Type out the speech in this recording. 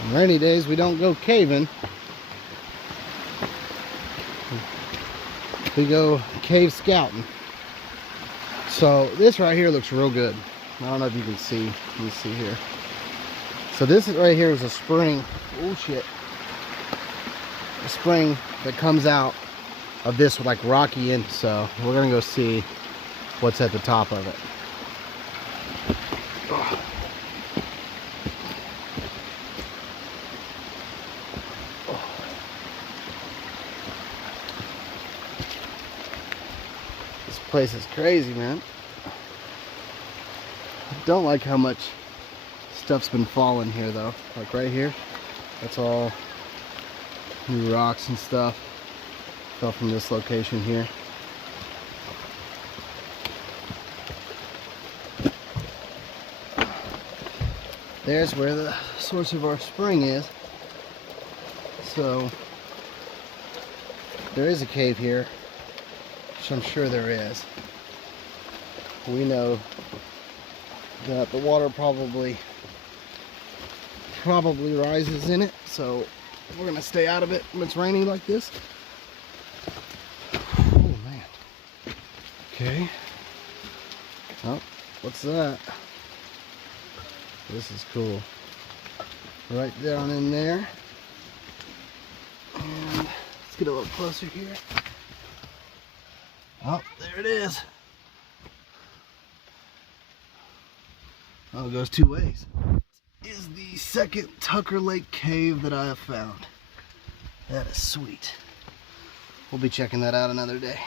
On rainy days, we don't go caving. We go cave scouting. So this right here looks real good. I don't know if you can see. Let me see here. So this right here is a spring. Oh shit. A spring that comes out of this like rocky end. So we're gonna go see what's at the top of it. Oh. This place is crazy, man. I don't like how much stuff's been falling here though. Like right here, that's all new rocks and stuff. Fell from this location here. There's where the source of our spring is. So there is a cave here, which I'm sure there is. We know that the water probably rises in it, so we're gonna stay out of it when it's raining like this. Oh man. Okay. Oh, what's that? This is cool. Right down in there. And let's get a little closer here. Oh, there it is. Oh, it goes two ways. This is the second Tucker Lake cave that I have found. That is sweet. We'll be checking that out another day.